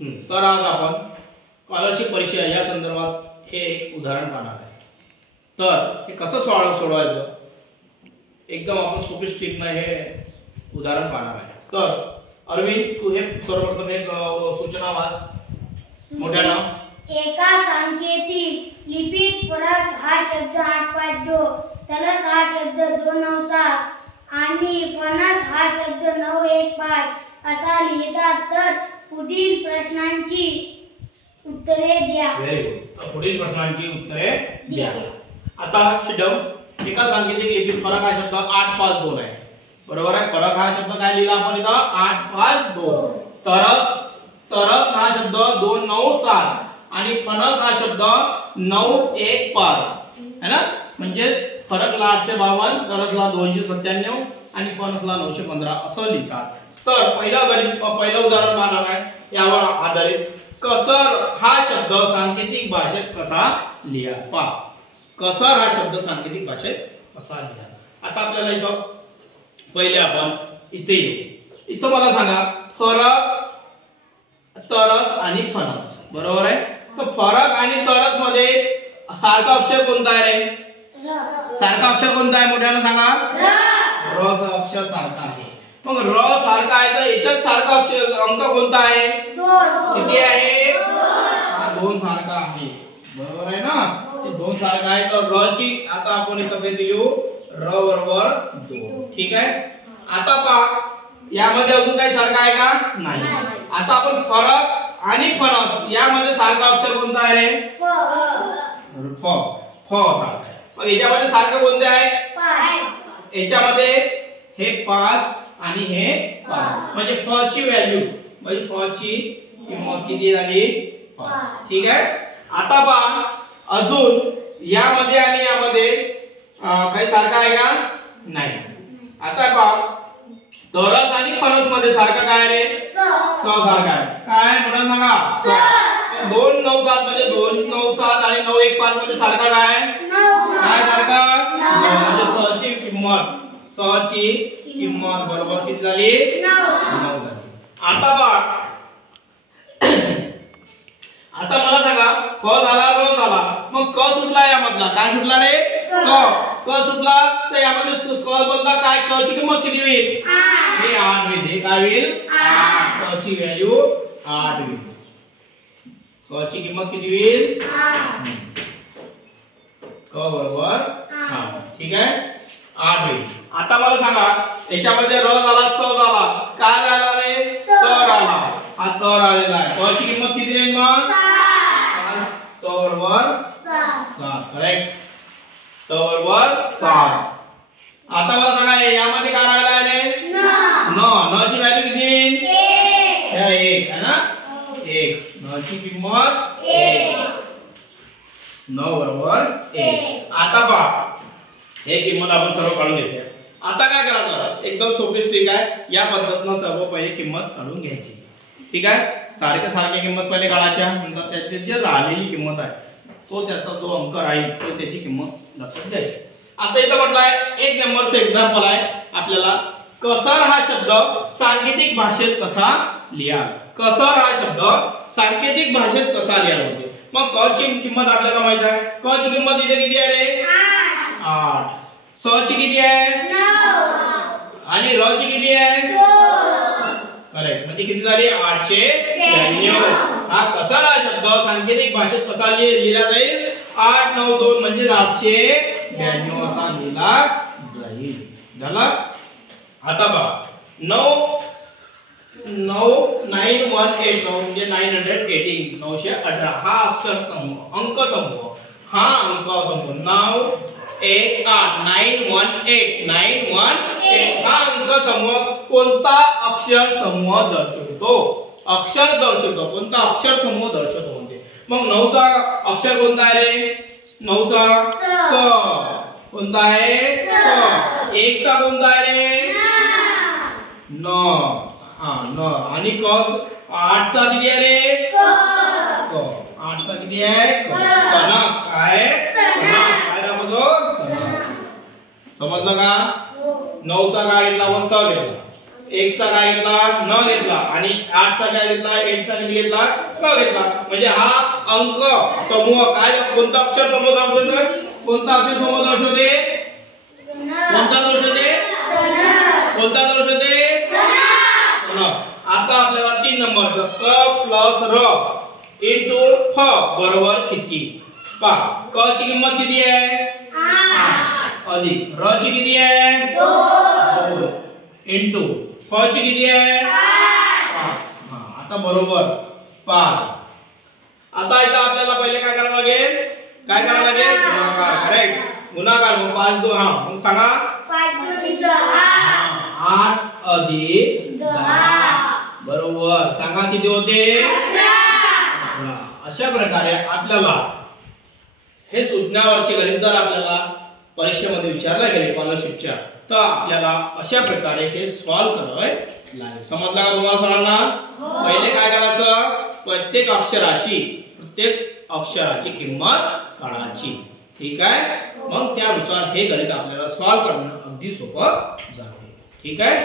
तर आज आपण स्कॉलरशिप परीक्षा या संदर्भात हे एक उदाहरण पाहणार आहे। तर हे कसं सोडवायचं एकदम आपण सोपी स्ट्रिकने हे उदाहरण पाहणार आहे। तर अरविंद तू हे सर्वप्रथम एक सूचना वाच मोठ्यानं। एका सांकेतिक लिपीत फरक हा शब्द 852, तलस हा शब्द 297 आणि फणस हा शब्द 915 असा लिहितात। तर पुढील प्रश्नांची उत्तरे द्या। Very good. तर पुढील प्रश्नांची उत्तरे द्या। आता शिडम एका सांकेतिक लिपीत फरक हा शब्द 852 आहे, बरोबर आहे। फरक हा शब्द काय लिहिला आपण इथं 852। तरस हा शब्द 297 आणि फणस हा शब्द 915 है ना, म्हणजे फरकला 852, तरसला 297 आणि फणसला 915 असं लिहितात। तर पहिलं उदाहरण पाहणार आहे यावर आधारित कसर हा शब्द सांकेतिक भाषेत कसा लिहा पा। कसर हा शब्द सांकेतिक भाषेत कसा लिहा। आता आपल्याला इथं पहिले आपण इथे येऊ। इथं मला सांगा फरक, तरस आणि फणस, बरोबर आहे। तर फरक आणि तरस मध्ये सारखा अक्षर कोणता आहे रे? सारखा अक्षर कोणता आहे मोठ्यानं सांगा? र चा अक्षर सारखा आहे। मग र सारखा आहे तर इथं सारखा अक्षर अंक कोणता आहे? 2। किती आहे? 2 सारखा आहे, बरोबर आहे ना। हे 2 सारखा आहे तर र ची आता आपण इथं काय लिहू? र बरोबर 2, ठीक आहे। आता पहा यामध्ये अजून काही सारखा आहे का? नाही। आता आपण फरक आणि फणस यामध्ये सारखा अक्षर कोणता आहे रे? फ। फ सारखा आहे। मग याच्यामध्ये सारखं कोणते आहे? 5। याच्यामध्ये हे 5 आणि हे 5, म्हणजे फ ची व्हॅल्यू म्हणजे फ ची किंमत किती झाली? 5, ठीक आहे। आता पहा अजून यामध्ये आणि यामध्ये काही सारखं आहे का? नाही। आता पहा तरस आणि फणस मध्ये सारखं काय रे? स सारखा आहे। काय म्हणा सांगा? स। 297 मध्ये 297 आणि 915 मध्ये सारखा काय? काय सारखा? 9 म्हणजे स ची किंमत, स ची किंमत बरोबर किती झाली? 9 झाली। आता पहा आता मला सांगा क झाला, र झाला, मग क सुटला यामधला काय सुटला रे? क सुटला तर यामध्ये क बदला काय? क ची किंमत किती होईल? हे 8 होईल। काय होईल? 8। क ची व्हॅल्यू 8 होईल। क ची किंमत किती होईल? 8। क बरोबर 8, ठीक आहे, 8 होईल। आता मला सांगा याच्यामध्ये र झाला, स झाला, काय राहिला रे? तर आला। हा तर आलेला आहे। क ची किंमत किती राहील मग? 7। त बरोबर 7, करेक्ट। त बरोबर 7। आता मला सांगा यामध्ये काय राहिला रे? न ची व्हॅल्यू किती येईल? 1 है ना, 1। न ची किंमत 1, 9 बरोबर 1। आता पहा हे किंमत आपण सर्व काढून घेतली। आता काय करायचं? एकदम सोपी ट्रिक आहे। या पद्धतीने सर्व पहिले किंमत काढून घ्यायची, ठीक आहे। सारख्या किंमत पहिले काढायच्या, नंतर त्याची जी राहिलेली किंमत आहे तो त्याचा जो अंक राहील तो त्याची किंमत लक्षात घ्यायची। आता इथं म्हटलंय 1 नंबरचं एक्झाम्पल आहे आपल्याला, कसर हा शब्द सांकेतिक भाषेत कसा लिहा। कसर हा शब्द सांकेतिक भाषेत कसा लिहा होते। मग क ची किंमत आपल्याला माहित आहे। क ची किंमत इथे किती आहे रे? 8। स ची किती आहे? 9 आणि र ची किती आहे? 2, करेक्ट, म्हणजे किती झाली? 892। हा कसर हा शब्द सांकेतिक भाषेत कसा लिहिला जाईल? 8 9 2 म्हणजे 892 असा लिहिला जाईल। झालं। आता पहा 99189 म्हणजे 918 918 हा अक्षर समूह, अंक समूह, हा अंक समूह 918 हा अंक समूह कोणता अक्षर समूह दर्शवतो? अक्षर दर्शवतो, कोणता अक्षर समूह दर्शवतो म्हणजे। मग 9 चा अक्षर कोणता आहे रे? 9 चा स कोणता आहे? स। 1 चा कोणता आहे रे? न। हा न। आणि क 8 चा किती आहे रे? क। 8 चा किती आहे? सनक। काय? सनक। काय दाखवतो? सनक। समजलं का? 9 चा काय घेतला? 1 स घेतला, एक चा काय घेतला न घेतला आणि 8 चा काय घेतला 8 चा किती घेतला क घेतला. म्हणजे हा अंक समूह काय कोणता अक्षर समूह दर्शवतोय कोणता अक्षर समूह दर्शवते कोणता दर्शवते कोणता दर्शवते सन. आता आपल्याला 3 नंबरचं क प्लस र इंटू फ बरोबर किती पहा. क ची किंमत किती आहे 8 अधिक र ची किती आहे 2 इंटू फ ची किती आहे 5. आता बरोबर 5. आता इथं आपल्याला पहिले काय करावं लागेल गुणाकार. करेक्ट गुणाकार. मग 5 2 मग सांगा 5 2 10 8 अधिक 10 बरोबर. सांगा किती होते 18. अशा प्रकारे आपल्याला हे सूचनावरचे गणित जर आपल्याला परीक्षेमध्ये विचारले गेले स्कॉलरशिपच्या तर आपल्याला अशा प्रकारे हे सॉल्व करावे लागेल. समजलं का तुम्हाला सर्वांना. पहिले काय करायचं प्रत्येक अक्षराची किंमत काढायची. ठीक आहे. मग त्यानुसार हे गणित आपल्याला सॉल्व करणं अगदी सोपं जाते. ठीक आहे.